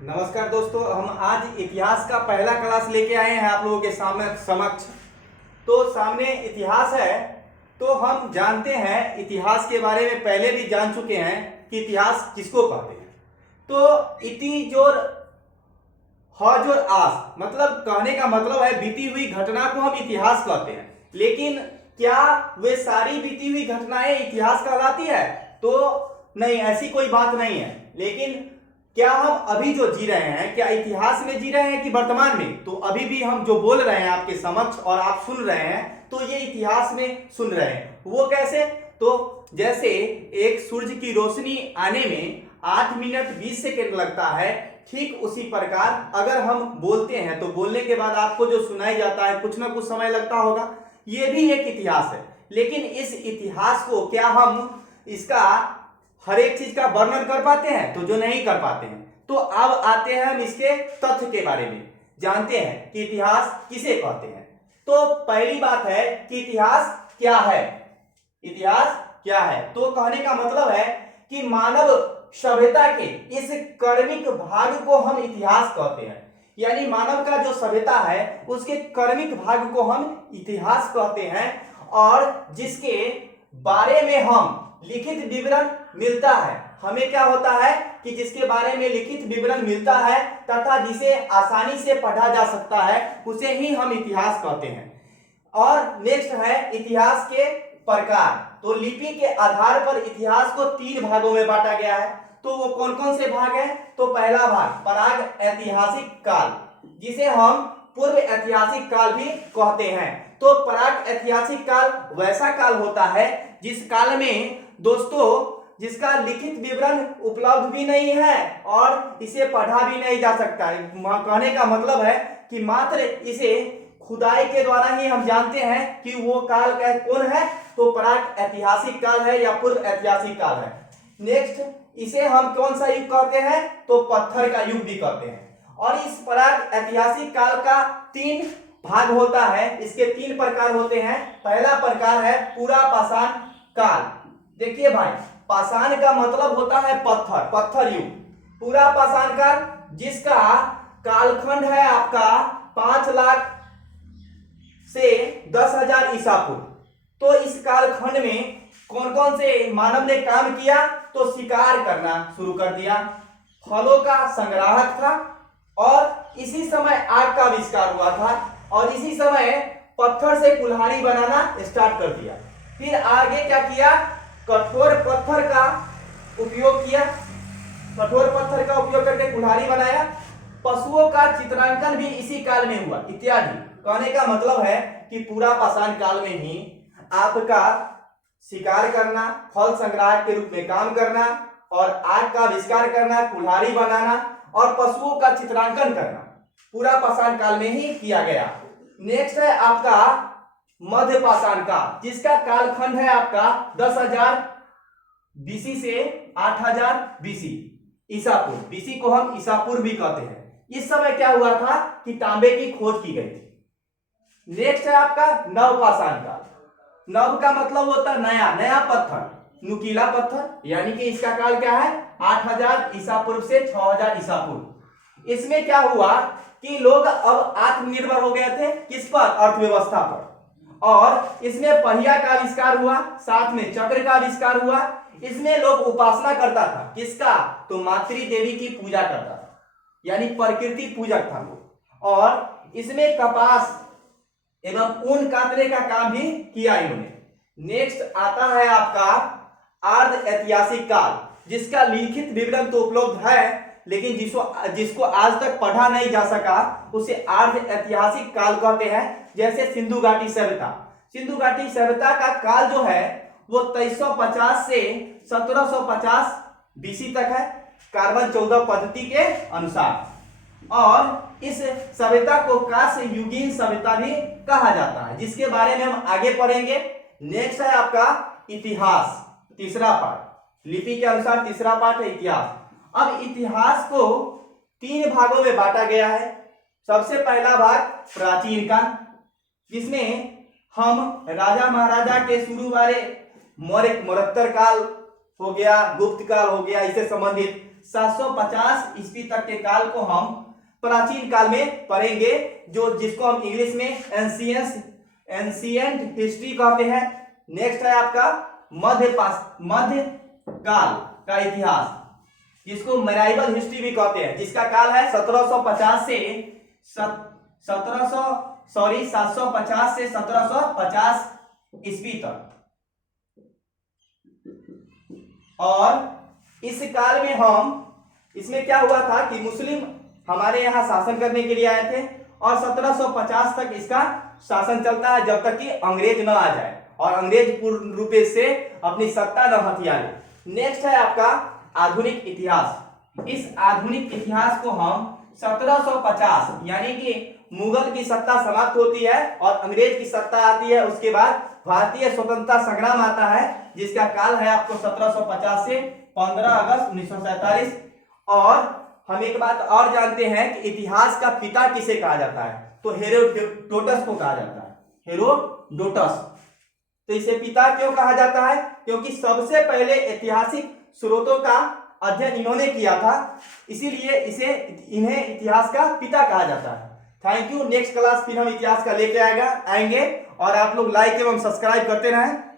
नमस्कार दोस्तों, हम आज इतिहास का पहला क्लास लेके आए हैं आप लोगों के सामने समक्ष। तो सामने इतिहास है। तो हम जानते हैं इतिहास के बारे में, पहले भी जान चुके हैं कि इतिहास किसको कहते हैं। तो इति जोर हौज और आस, मतलब कहने का मतलब है बीती हुई घटना को हम इतिहास कहते हैं। लेकिन क्या वे सारी बीती हुई घटनाएं इतिहास कहलाती है? तो नहीं, ऐसी कोई बात नहीं है। लेकिन क्या हम अभी जो जी रहे हैं, क्या इतिहास में जी रहे हैं कि वर्तमान में? तो अभी भी हम जो बोल रहे हैं आपके समक्ष और आप सुन रहे हैं, तो ये इतिहास में सुन रहे हैं। वो कैसे? तो जैसे एक सूरज की रोशनी आने में 8 मिनट 20 सेकेंड लगता है, ठीक उसी प्रकार अगर हम बोलते हैं तो बोलने के बाद आपको जो सुनाई जाता है कुछ ना कुछ समय लगता होगा। ये भी एक इतिहास है। लेकिन इस इतिहास को क्या हम इसका हर एक चीज का वर्णन कर पाते हैं? तो जो नहीं कर पाते हैं। तो अब आते हैं हम इसके तथ्य के बारे में, जानते हैं कि इतिहास किसे कहते हैं। तो पहली बात है कि इतिहास क्या है। इतिहास क्या है? तो कहने का मतलब है कि मानव सभ्यता के इस कर्मिक भाग को हम इतिहास कहते हैं। यानी मानव का जो सभ्यता है उसके कर्मिक भाग को हम इतिहास कहते हैं, और जिसके बारे में हम लिखित विवरण मिलता है। हमें क्या होता है कि जिसके बारे में लिखित विवरण मिलता है तथा जिसे आसानी से पढ़ा जा सकता है, उसे ही हम इतिहास कहते हैं। और नेक्स्ट है इतिहास के प्रकार। तो लिपि के आधार पर इतिहास को 3 भागों में बांटा गया है। तो वो कौन कौन से भाग हैं? तो पहला भाग प्राग ऐतिहासिक काल, जिसे हम पूर्व ऐतिहासिक काल भी कहते हैं। तो प्राग ऐतिहासिक काल वैसा काल होता है जिस काल में दोस्तों जिसका लिखित विवरण उपलब्ध भी नहीं है और इसे पढ़ा भी नहीं जा सकता है। कहने का मतलब है कि मात्र इसे खुदाई के द्वारा ही हम जानते हैं कि वो काल कौन है। तो प्राग ऐतिहासिक काल है या पूर्व ऐतिहासिक काल है। नेक्स्ट, इसे हम कौन सा युग कहते हैं? तो पत्थर का युग भी कहते हैं। और इस प्राग ऐतिहासिक काल का 3 भाग होता है। इसके 3 प्रकार होते हैं। पहला प्रकार है पूरा पाषाण काल। देखिए भाई, पाषाण का मतलब होता है पत्थर, पत्थर युग। पूरा पाषाण काल जिसका कालखंड है आपका 5 लाख से 10,000 ईसा पूर्व। तो इस कालखंड में कौन कौन से मानव ने काम किया? तो शिकार करना शुरू कर दिया, फलों का संग्राहक था, और इसी समय आग का आविष्कार हुआ था, और इसी समय पत्थर से कुल्हाड़ी बनाना स्टार्ट कर दिया। फिर आगे क्या किया? कठोर पत्थर का उपयोग किया, कठोर पत्थर का उपयोग करके कुल्हाड़ी बनाया। पशुओं का चित्रांकन भी इसी काल में हुआ, इत्यादि। कहने का मतलब है कि पूरा पाषाण काल में ही आपका शिकार करना, फल संग्राहक के रूप में काम करना, और आग का आविष्कार करना, कुल्हाड़ी बनाना और पशुओं का चित्रांकन करना पूरा पाषाण काल में ही किया गया। नेक्स्ट है आपका मध्य पाषाण काल, जिसका कालखंड है आपका 10,000 बीसी से 8,000 बीसी, ईसा पूर्व। बीसी को हम ईसा पूर्व भी कहते हैं। इस समय क्या हुआ था कि तांबे की खोज की गई थी। नेक्स्ट है आपका नव पाषाण काल। नव का मतलब होता है नया, नया पत्थर, नुकीला पत्थर। यानी कि इसका काल क्या है? 8,000 ईसा पूर्व से 6,000 ईसा पूर्व। इसमें क्या हुआ कि लोग अब आत्मनिर्भर हो गए थे। किस पर? अर्थव्यवस्था पर। और इसमें पहिया का आविष्कार हुआ, साथ में चक्र का आविष्कार हुआ। इसमें लोग उपासना करता था। किसका? तो मातृ देवी की पूजा करता था, यानी प्रकृति पूजक था वो। और इसमें कपास एवं ऊन काटने का काम भी किया इन्होंने। नेक्स्ट आता है आपका अर्ध ऐतिहासिक काल, जिसका लिखित विवरण तो उपलब्ध है, लेकिन जिसको आज तक पढ़ा नहीं जा सका उसे अर्ध ऐतिहासिक काल कहते हैं। जैसे सिंधु घाटी सभ्यता। सिंधु घाटी सभ्यता का काल जो है वो 2350 से 1750 बीसी तक है, कार्बन 14 पद्धति के अनुसार। और इस सभ्यता को कांस्य युगीन सभ्यता भी कहा जाता है, जिसके बारे में हम आगे पढ़ेंगे। नेक्स्ट है आपका इतिहास, तीसरा पार्ट। लिपि के अनुसार तीसरा पार्ट है इतिहास। अब इतिहास को 3 भागों में बांटा गया है। सबसे पहला भाग प्राचीन काल, जिसमें हम राजा महाराजा के शुरू वाले मौर्योत्तर काल हो गया, गुप्त काल हो गया, इससे संबंधित 750 ईस्वी तक के काल को हम प्राचीन काल में पढ़ेंगे, जो जिसको हम इंग्लिश में एंशिएंट हिस्ट्री कहते हैं। नेक्स्ट है आपका मध्य काल का इतिहास, जिसको मेराइवल हिस्ट्री भी कहते हैं, जिसका काल है 750 से 750 से 1750 ईस्वी तक। और इस काल में इसमें क्या हुआ था कि मुस्लिम हमारे यहाँ शासन करने के लिए आए थे, और 1750 तक इसका शासन चलता है, जब तक कि अंग्रेज न आ जाए और अंग्रेज पूर्ण रूप से अपनी सत्ता न हथिया ले। नेक्स्ट है आपका आधुनिक इतिहास। इस आधुनिक इतिहास को हम 1750 यानी कि मुगल की सत्ता समाप्त होती है और अंग्रेज की सत्ता आती है, उसके बाद भारतीय स्वतंत्रता संग्राम आता है, जिसका काल है आपको 1750 से 15 अगस्त 1947। और हम एक बात और जानते हैं कि इतिहास का पिता किसे कहा जाता है, तो हेरोडोटस को कहा जाता है, हेरोडोटस। तो इसे पिता क्यों कहा जाता है, क्योंकि सबसे पहले ऐतिहासिक स्रोतों का अध्ययन इन्होंने किया था, इसीलिए इन्हें इतिहास का पिता कहा जाता है। Thank you. नेक्स्ट क्लास फिर हम इतिहास का लेके आएंगे, और आप लोग लाइक एवं सब्सक्राइब करते रहें।